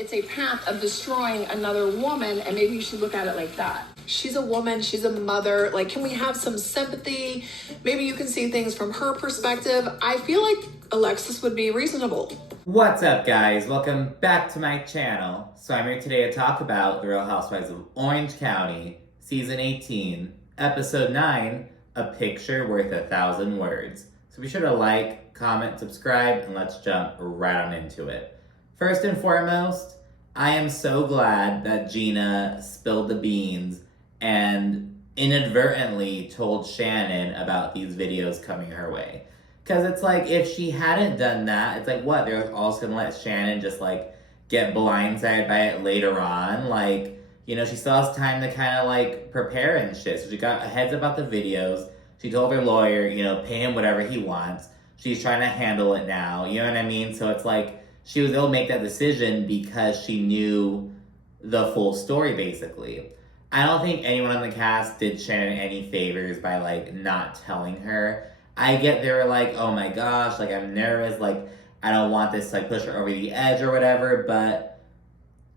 It's a path of destroying another woman, and maybe you should look at it like that. She's a woman, she's a mother. Like, can we have some sympathy? Maybe you can see things from her perspective. I feel like Alexis would be reasonable. What's up, guys? Welcome back to my channel. So I'm here today to talk about The Real Housewives of Orange County, Season 18, Episode 9, A Picture Worth 1,000 Words. So be sure to like, comment, subscribe, and let's jump right on into it. First and foremost, I am so glad that Gina spilled the beans and inadvertently told Shannon about these videos coming her way. Because it's like, if she hadn't done that, it's like, what? They're also going to let Shannon just, like, get blindsided by it later on? Like, you know, she still has time to kind of, like, prepare and shit. So she got a heads up about the videos. She told her lawyer, you know, pay him whatever he wants. She's trying to handle it now. You know what I mean? So it's like, she was able to make that decision because she knew the full story, basically. I don't think anyone on the cast did Shannon any favors by, like, not telling her. I get they were like, oh my gosh, like, I'm nervous, like, I don't want this to, like, push her over the edge or whatever, but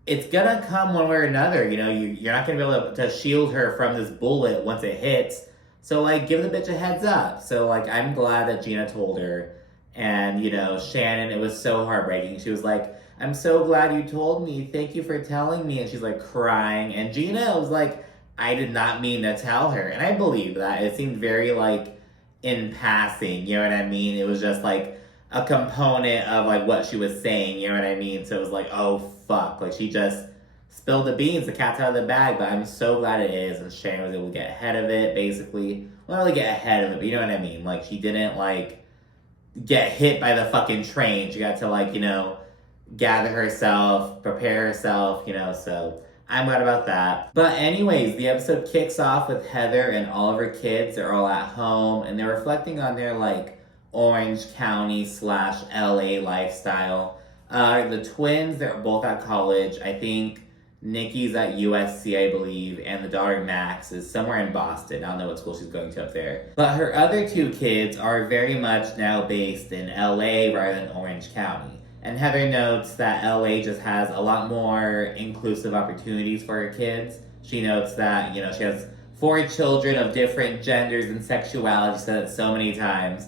it's gonna come one way or another, you know? You're not gonna be able to shield her from this bullet once it hits, so, like, give the bitch a heads up. So, like, I'm glad that Gina told her. And, you know, Shannon, it was so heartbreaking. She was like, I'm so glad you told me. Thank you for telling me. And she's, like, crying. And Gina was like, I did not mean to tell her. And I believe that. It seemed very, like, in passing. You know what I mean? It was just, like, a component of, like, what she was saying. You know what I mean? So it was like, oh, fuck. Like, she just spilled the beans. The cat's out of the bag. But I'm so glad it is. And Shannon was able to get ahead of it, basically. Well, not really get ahead of it, but you know what I mean? Like, she didn't, like, get hit by the fucking train. She got to, like, you know, gather herself, prepare herself, you know, so I'm glad about that. But anyways, the episode kicks off with Heather and all of her kids. They're all at home, and they're reflecting on their, like, Orange County / LA lifestyle. The twins, they're both at college. I think Nikki's at USC, I believe, and the daughter Max is somewhere in Boston. I don't know what school she's going to up there. But her other two kids are very much now based in LA rather than Orange County. And Heather notes that LA just has a lot more inclusive opportunities for her kids. She notes that, you know, she has 4 children of different genders and sexuality. She said it so many times.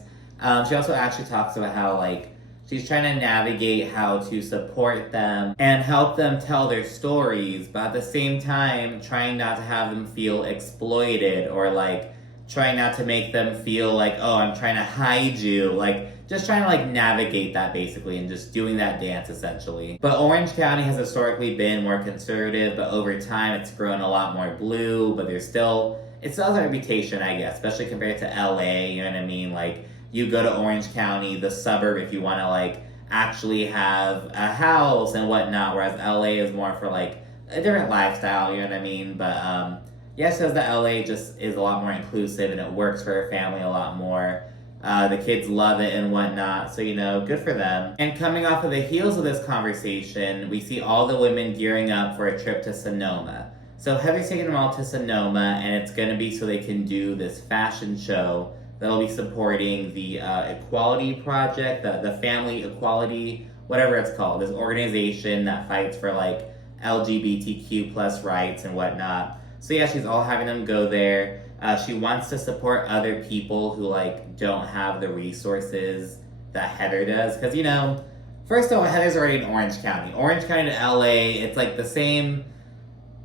She also actually talks about how, like, she's trying to navigate how to support them and help them tell their stories, but at the same time, trying not to have them feel exploited or, like, trying not to make them feel like, oh, I'm trying to hide you. Like, just trying to, like, navigate that, basically, and just doing that dance, essentially. But Orange County has historically been more conservative, but over time, it's grown a lot more blue, but it still has a reputation, I guess, especially compared to LA, you know what I mean? Like, you go to Orange County, the suburb, if you want to, like, actually have a house and whatnot, whereas LA is more for, like, a different lifestyle, you know what I mean? But, yeah, she says that LA just is a lot more inclusive and it works for her family a lot more. The kids love it and whatnot, so, you know, good for them. And coming off of the heels of this conversation, we see all the women gearing up for a trip to Sonoma. So Heather's taking them all to Sonoma, and it's going to be so they can do this fashion show that'll be supporting the Equality Project, the Family Equality, whatever it's called, this organization that fights for, like, LGBTQ plus rights and whatnot. So yeah, she's all having them go there. She wants to support other people who, like, don't have the resources that Heather does. Because, you know, first of all, Heather's already in Orange County. Orange County to LA, it's like the same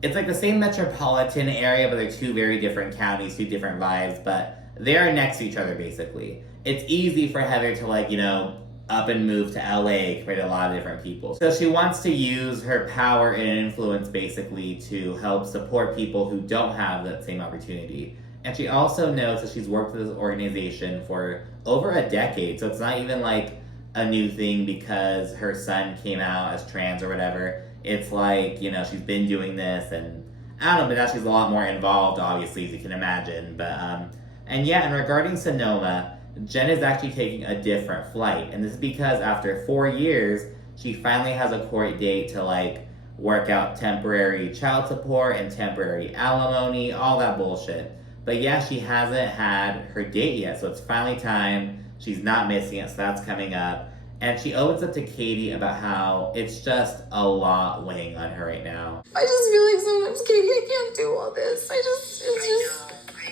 metropolitan area, but they're 2 very different counties, 2 different vibes, but they are next to each other, basically. It's easy for Heather to, like, you know, up and move to LA compared to a lot of different people. So she wants to use her power and influence, basically, to help support people who don't have that same opportunity. And she also knows that she's worked with this organization for over a decade, so it's not even, like, a new thing because her son came out as trans or whatever. It's like, you know, she's been doing this, and I don't know, but now she's a lot more involved, obviously, as you can imagine. But, and yeah, and regarding Sonoma, Jen is actually taking a different flight. And this is because after 4 years, she finally has a court date to, like, work out temporary child support and temporary alimony, all that bullshit. But yeah, she hasn't had her date yet, so it's finally time. She's not missing it, so that's coming up. And she opens up to Katie about how it's just a lot weighing on her right now. I just feel like sometimes, Katie, I can't do all this.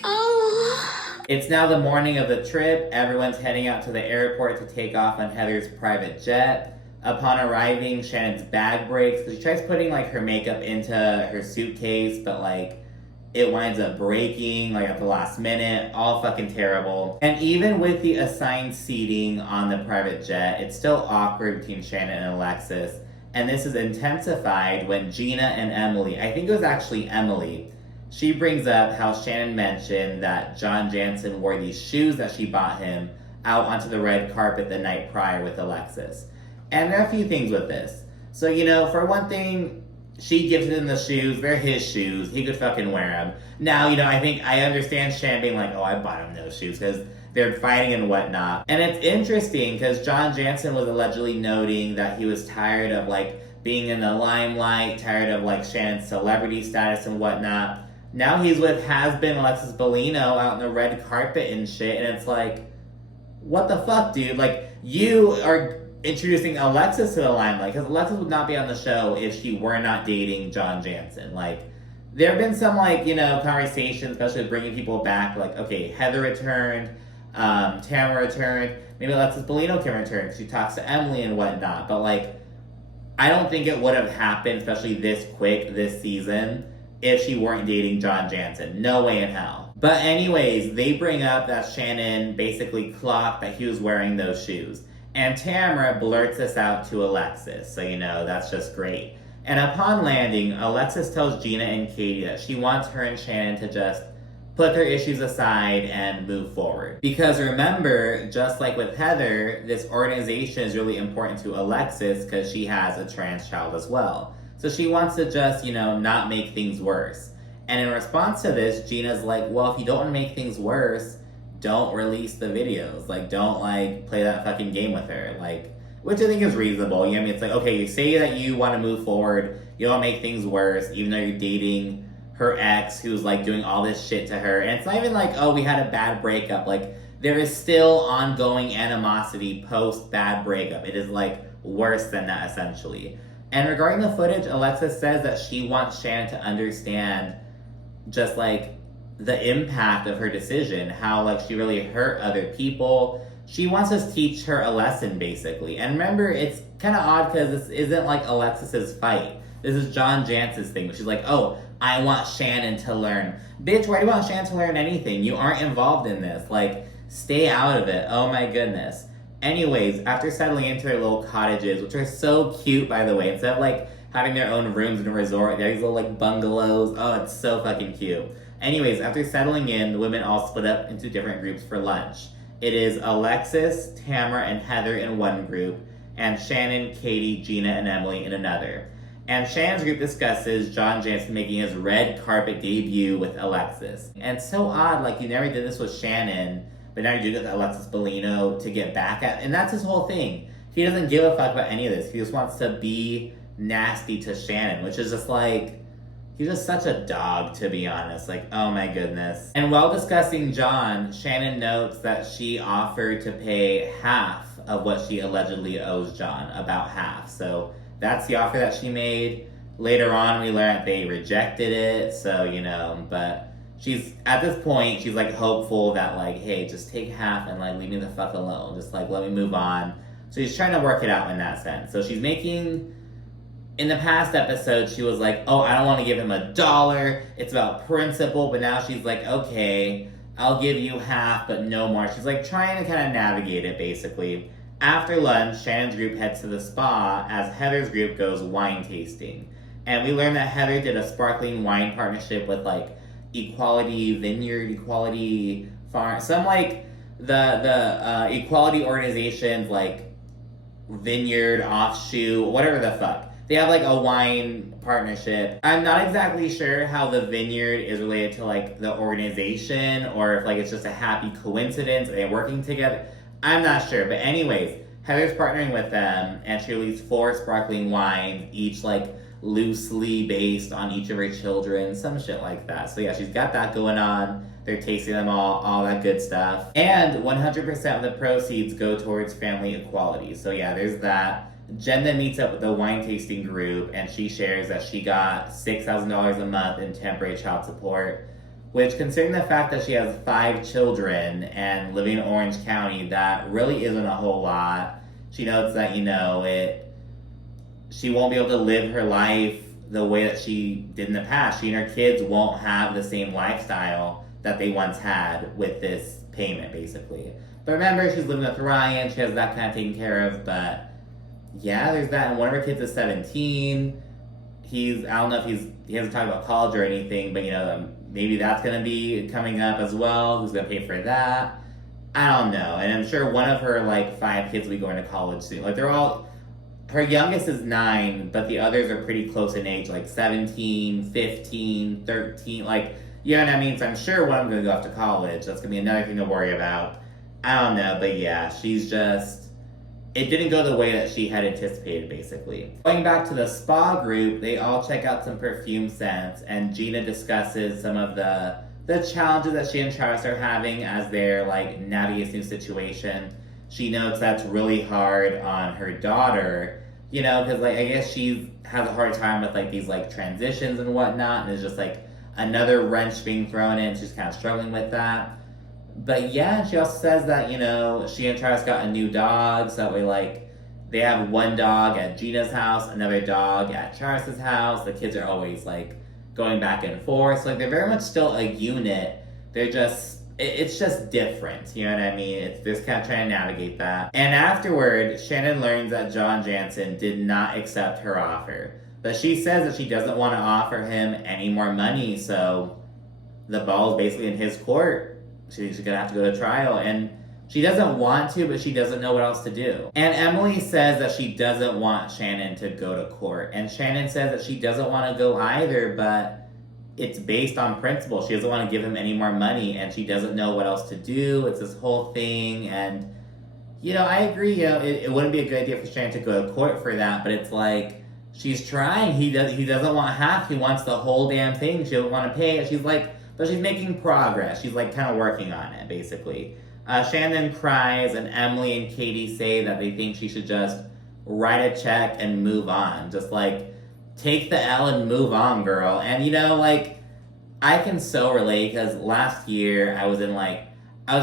Oh. It's now the morning of the trip. Everyone's heading out to the airport to take off on Heather's private jet. Upon arriving, Shannon's bag breaks because she tries putting like her makeup into her suitcase, but like it winds up breaking like at the last minute. All fucking terrible. And even with the assigned seating on the private jet, it's still awkward between Shannon and Alexis. And this is intensified when Gina and Emily, I think it was actually Emily, she brings up how Shannon mentioned that John Jansen wore these shoes that she bought him out onto the red carpet the night prior with Alexis. And there are a few things with this. So, you know, for one thing, she gives him the shoes. They're his shoes. He could fucking wear them. Now, you know, I think I understand Shannon being like, oh, I bought him those shoes because they're fighting and whatnot. And it's interesting because John Jansen was allegedly noting that he was tired of, like, being in the limelight, tired of, like, Shannon's celebrity status and whatnot. Now he's with has-been Alexis Bellino out in the red carpet and shit, and it's like, what the fuck, dude? Like, you are introducing Alexis to the limelight, because Alexis would not be on the show if she were not dating John Jansen. Like, there have been some, like, you know, conversations, especially with bringing people back, like, okay, Heather returned, Tamara returned, maybe Alexis Bellino can return, because she talks to Emily and whatnot, but, like, I don't think it would have happened, especially this quick, this season, if she weren't dating John Jansen. No way in hell. But anyways, they bring up that Shannon basically clocked that he was wearing those shoes. And Tamara blurts this out to Alexis, so you know, that's just great. And upon landing, Alexis tells Gina and Katie that she wants her and Shannon to just put their issues aside and move forward. Because remember, just like with Heather, this organization is really important to Alexis because she has a trans child as well. So she wants to just, you know, not make things worse. And in response to this, Gina's like, well, if you don't want to make things worse, don't release the videos. Like, don't, like, play that fucking game with her. Like, which I think is reasonable. You know what I mean? It's like, okay, you say that you want to move forward, you don't make things worse, even though you're dating her ex who's, like, doing all this shit to her. And it's not even like, oh, we had a bad breakup. Like, there is still ongoing animosity post-bad breakup. It is, like, worse than that, essentially. And regarding the footage, Alexis says that she wants Shannon to understand just, like, the impact of her decision, how, like, she really hurt other people. She wants to teach her a lesson, basically. And remember, it's kind of odd because this isn't, like, Alexis's fight. This is John Jansen's thing. She's like, oh, I want Shannon to learn. Bitch, why do you want Shannon to learn anything? You aren't involved in this. Like, stay out of it. Oh, my goodness. Anyways, after settling into their little cottages, which are so cute, by the way, instead of, like, having their own rooms in a resort, they have these little, like, bungalows. Oh, it's so fucking cute. Anyways, after settling in, the women all split up into different groups for lunch. It is Alexis, Tamara, and Heather in one group, and Shannon, Katie, Gina, and Emily in another. And Shannon's group discusses John Jansen making his red carpet debut with Alexis. And it's so odd, like, you never did this with Shannon, but now you do it with Alexis Bellino to get back at, and that's his whole thing. He doesn't give a fuck about any of this. He just wants to be nasty to Shannon, which is just like, he's just such a dog, to be honest. Like, oh my goodness. And while discussing John, Shannon notes that she offered to pay half of what she allegedly owes John, about half. So that's the offer that she made. Later on, we learn that they rejected it, so, you know, but she's, at this point, she's, like, hopeful that, like, hey, just take half and, like, leave me the fuck alone. Just, like, let me move on. So she's trying to work it out in that sense. So she's making, in the past episode, she was like, oh, I don't want to give him $1. It's about principle. But now she's like, okay, I'll give you half, but no more. She's, like, trying to kind of navigate it, basically. After lunch, Shannon's group heads to the spa as Heather's group goes wine tasting. And we learned that Heather did a sparkling wine partnership with, like, Equality Vineyard, Equality Farm, some, like, the equality organizations, like Vineyard, Offshoot, whatever the fuck. They have, like, a wine partnership. I'm not exactly sure how the Vineyard is related to, like, the organization, or if, like, it's just a happy coincidence, are they working together? I'm not sure, but anyways, Heather's partnering with them, and she released 4 sparkling wines, each, like, loosely based on each of her children, some shit like that. So yeah, she's got that going on. They're tasting them all that good stuff. And 100% of the proceeds go towards family equality. So yeah, there's that. Jen then meets up with the wine tasting group, and she shares that she got $6,000 a month in temporary child support, which, considering the fact that she has 5 children and living in Orange County, that really isn't a whole lot. She notes that, she won't be able to live her life the way that she did in the past. She and her kids won't have the same lifestyle that they once had with this payment, basically. But remember, she's living with Ryan. She has that kind of taken care of, but yeah, there's that. And one of her kids is 17. I don't know if he hasn't talked about college or anything, but maybe that's going to be coming up as well. Who's going to pay for that? I don't know. And I'm sure one of her 5 kids will be going to college soon. Her youngest is 9, but the others are pretty close in age, 17, 15, 13, you know what I mean? So I'm sure one of them going to go off to college. That's going to be another thing to worry about. I don't know, but yeah, it didn't go the way that she had anticipated, basically. Going back to the spa group, they all check out some perfume scents, and Gina discusses some of the challenges that she and Travis are having as they're navigating this new situation. She notes that's really hard on her daughter, because I guess she has a hard time with these transitions and whatnot, and it's just another wrench being thrown in. She's kind of struggling with that. But yeah, she also says that, she and Travis got a new dog, so that way, they have one dog at Gina's house, another dog at Travis's house. The kids are always, going back and forth. So, they're very much still a unit. They're just, it's just different, you know what I mean? It's just kind of trying to navigate that. And afterward, Shannon learns that John Jansen did not accept her offer. But she says that she doesn't want to offer him any more money, so the ball is basically in his court. She's gonna have to go to trial, and she doesn't want to, but she doesn't know what else to do. And Emily says that she doesn't want Shannon to go to court, and Shannon says that she doesn't want to go either, but it's based on principle. She doesn't want to give him any more money, and she doesn't know what else to do. It's this whole thing, and I agree. It wouldn't be a good idea for Shannon to go to court for that, but it's she's trying. He doesn't want half. He wants the whole damn thing. She doesn't want to pay it. She's but she's making progress. She's kind of working on it, basically. Shannon cries, and Emily and Katie say that they think she should just write a check and move on. Just take the L and move on, girl. And I can so relate, because last year I was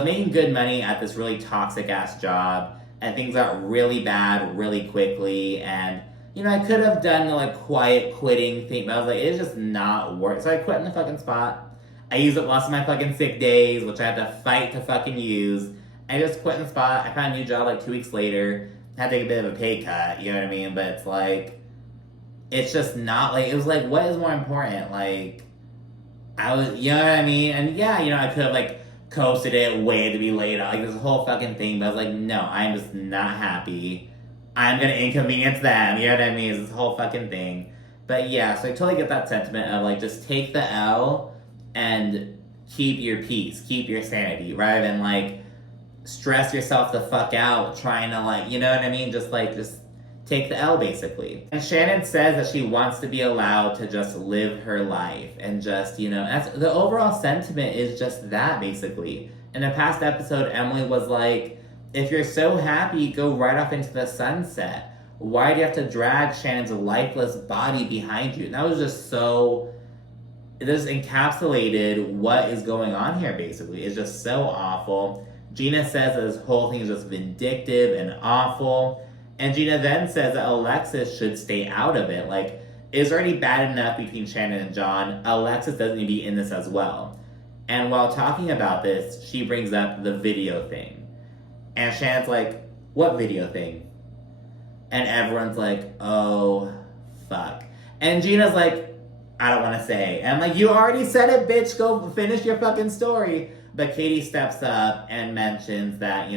making good money at this really toxic ass job, and things got really bad really quickly, and I could have done the quiet quitting thing, but I was it's just not worth it. So I quit in the fucking spot. I used up lots of my fucking sick days, which I had to fight to fucking use. I just quit in the spot. I found a new job 2 weeks later. Had to take a bit of a pay cut, you know what I mean? But it's just not it was what is more important? I was, you know what I mean? And yeah, I could have coasted it, waited to be laid off, this whole fucking thing. But I was no, I'm just not happy. I'm gonna inconvenience them, you know what I mean? It's this whole fucking thing. But yeah, so I totally get that sentiment of just take the L and keep your peace, keep your sanity, rather than stress yourself the fuck out trying to you know what I mean? Just take the L, basically. And Shannon says that she wants to be allowed to just live her life, and just, that's the overall sentiment is just that, basically. In the past episode, Emily was if you're so happy, go right off into the sunset. Why do you have to drag Shannon's lifeless body behind you? And that was just so, it just encapsulated what is going on here, basically. It's just so awful. Gina says that this whole thing is just vindictive and awful. And Gina then says that Alexis should stay out of it. It's already bad enough between Shannon and John. Alexis doesn't need to be in this as well. And while talking about this, she brings up the video thing. And Shannon's what video thing? And everyone's oh, fuck. And Gina's I don't want to say. And I'm you already said it, bitch. Go finish your fucking story. But Katie steps up and mentions that,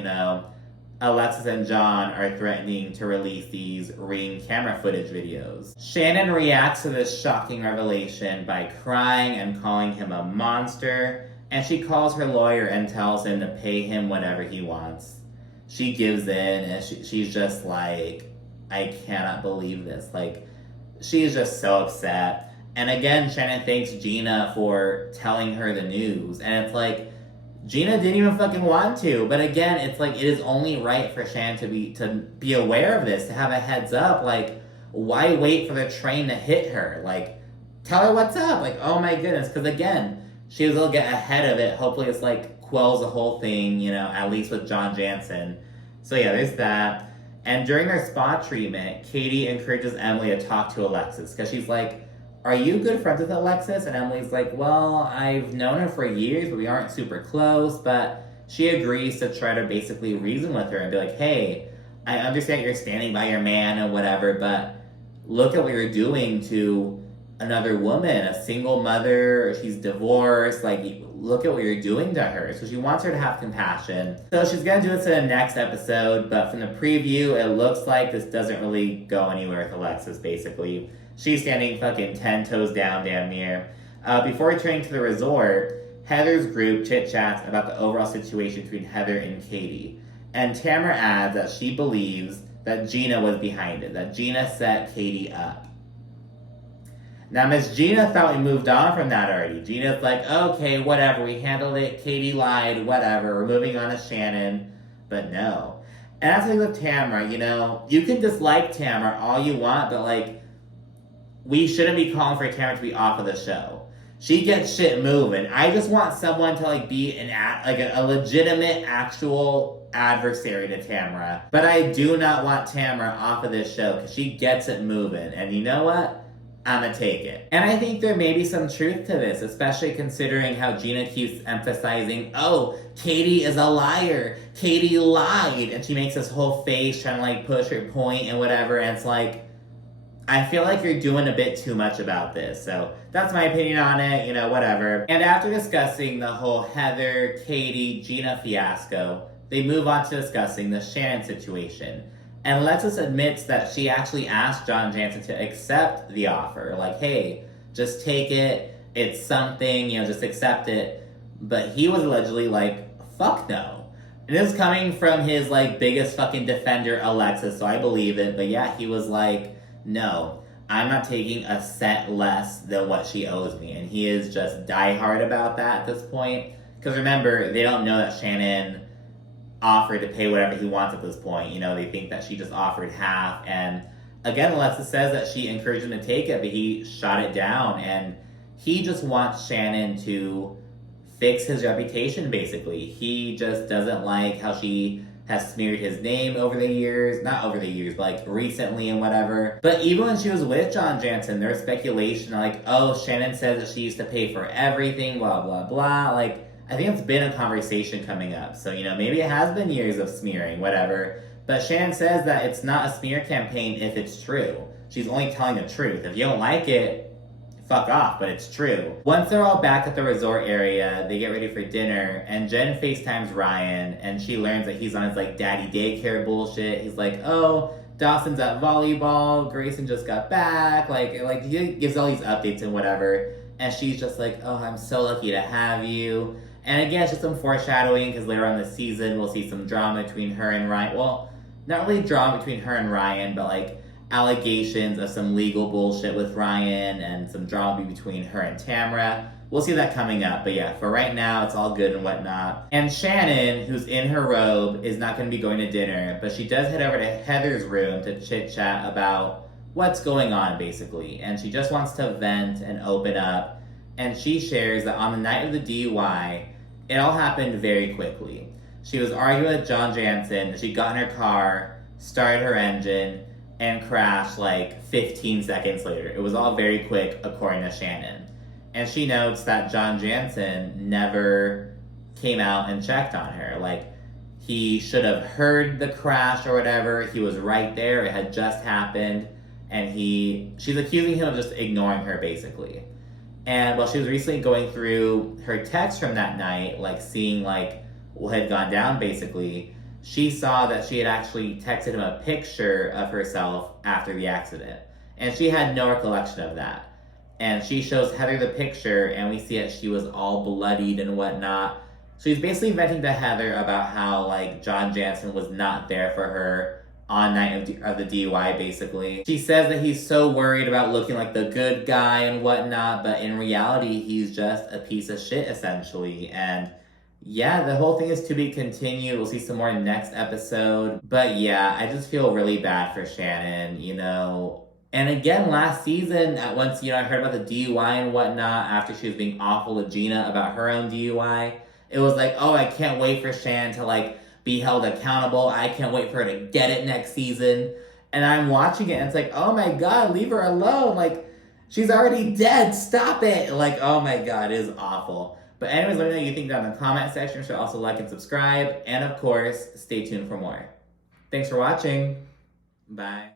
Alexis and John are threatening to release these Ring camera footage videos. Shannon reacts to this shocking revelation by crying and calling him a monster, and she calls her lawyer and tells him to pay him whatever he wants. She gives in, and she's just I cannot believe this. She is just so upset. And again, Shannon thanks Gina for telling her the news. And it's like, Gina didn't even fucking want to. But again, it's like, it is only right for Shannon to be aware of this, to have a heads up. Like, why wait for the train to hit her? Like, tell her what's up. Like, oh my goodness. Because again, she was able to get ahead of it. Hopefully it's like quells the whole thing, you know, at least with John Jansen. So yeah, there's that. And during their spa treatment, Katie encourages Emily to talk to Alexis. Because she's like, are you good friends with Alexis? And Emily's like, well, I've known her for years, but we aren't super close. But she agrees to try to basically reason with her and be like, hey, I understand you're standing by your man and whatever, but look at what you're doing to another woman, a single mother, she's divorced, like, look at what you're doing to her. So she wants her to have compassion. So she's gonna do this in the next episode, but from the preview, it looks like this doesn't really go anywhere with Alexis, basically. She's standing fucking 10 toes down, damn near. Before returning to the resort, Heather's group chit-chats about the overall situation between Heather and Katie. And Tamara adds that she believes that Gina was behind it, that Gina set Katie up. Now, Miss Gina thought we moved on from that already. Gina's like, okay, whatever, we handled it, Katie lied, whatever, we're moving on to Shannon. But no. And that's the thing with Tamara, you know, you can dislike Tamara all you want, but like, we shouldn't be calling for Tamara to be off of the show. She gets shit moving. I just want someone to like be a legitimate, actual adversary to Tamara. But I do not want Tamara off of this show because she gets it moving. And you know what? I'm gonna take it. And I think there may be some truth to this, especially considering how Gina keeps emphasizing, oh, Katie is a liar. Katie lied. And she makes this whole face trying to like push her point and whatever. And it's like, I feel like you're doing a bit too much about this. So that's my opinion on it, you know, whatever. And after discussing the whole Heather, Katie, Gina fiasco, they move on to discussing the Shannon situation. And Alexis admits that she actually asked John Jansen to accept the offer. Like, hey, just take it. It's something, you know, just accept it. But he was allegedly like, fuck no. And this is coming from his, like, biggest fucking defender, Alexis, so I believe it. But yeah, he was like, no, I'm not taking a cent less than what she owes me. And he is just diehard about that at this point. Because remember, they don't know that Shannon offered to pay whatever he wants at this point. You know, they think that she just offered half. And again, Alexis says that she encouraged him to take it, but he shot it down. And he just wants Shannon to fix his reputation, basically. He just doesn't like how she has smeared his name over the years. Not over the years, but like recently and whatever. But even when she was with John Jansen, there was speculation like, oh, Shannon says that she used to pay for everything, blah, blah, blah. Like, I think it's been a conversation coming up. So, you know, maybe it has been years of smearing, whatever. But Shannon says that it's not a smear campaign if it's true. She's only telling the truth. If you don't like it, fuck off, but it's true. Once they're all back at the resort area, they get ready for dinner, and Jen FaceTimes Ryan, and she learns that he's on his, like, daddy daycare bullshit. He's like, oh, Dawson's at volleyball, Grayson just got back, like he gives all these updates and whatever, and she's just like, oh, I'm so lucky to have you. And again, it's just some foreshadowing, because later on this season, we'll see some drama between her and Ryan. Well, not really drama between her and Ryan, but, like, allegations of some legal bullshit with Ryan and some drama between her and Tamara. We'll see that coming up. But yeah, for right now, it's all good and whatnot. And Shannon, who's in her robe, is not going to be going to dinner, but she does head over to Heather's room to chit-chat about what's going on, basically. And she just wants to vent and open up. And she shares that on the night of the DUI, it all happened very quickly. She was arguing with John Jansen. She got in her car, started her engine, and crashed like 15 seconds later. It was all very quick, according to Shannon. And she notes that John Jansen never came out and checked on her. Like, he should have heard the crash or whatever. He was right there. It had just happened. And she's accusing him of just ignoring her, basically. And while she was recently going through her texts from that night, like seeing like what had gone down, basically, she saw that she had actually texted him a picture of herself after the accident. And she had no recollection of that. And she shows Heather the picture, and we see that she was all bloodied and whatnot. So he's basically venting to Heather about how, like, John Jansen was not there for her on night of the DUI, basically. She says that he's so worried about looking like the good guy and whatnot, but in reality, he's just a piece of shit, essentially. And yeah, the whole thing is to be continued. We'll see some more next episode. But yeah, I just feel really bad for Shannon, you know. And again, last season, once, you know, I heard about the DUI and whatnot after she was being awful to Gina about her own DUI. It was like, oh, I can't wait for Shannon to, like, be held accountable. I can't wait for her to get it next season. And I'm watching it and it's like, oh my God, leave her alone. Like, she's already dead. Stop it. Like, oh my God, it is awful. But anyways, let me know what you think down in the comment section. So also like and subscribe. And of course, stay tuned for more. Thanks for watching. Bye.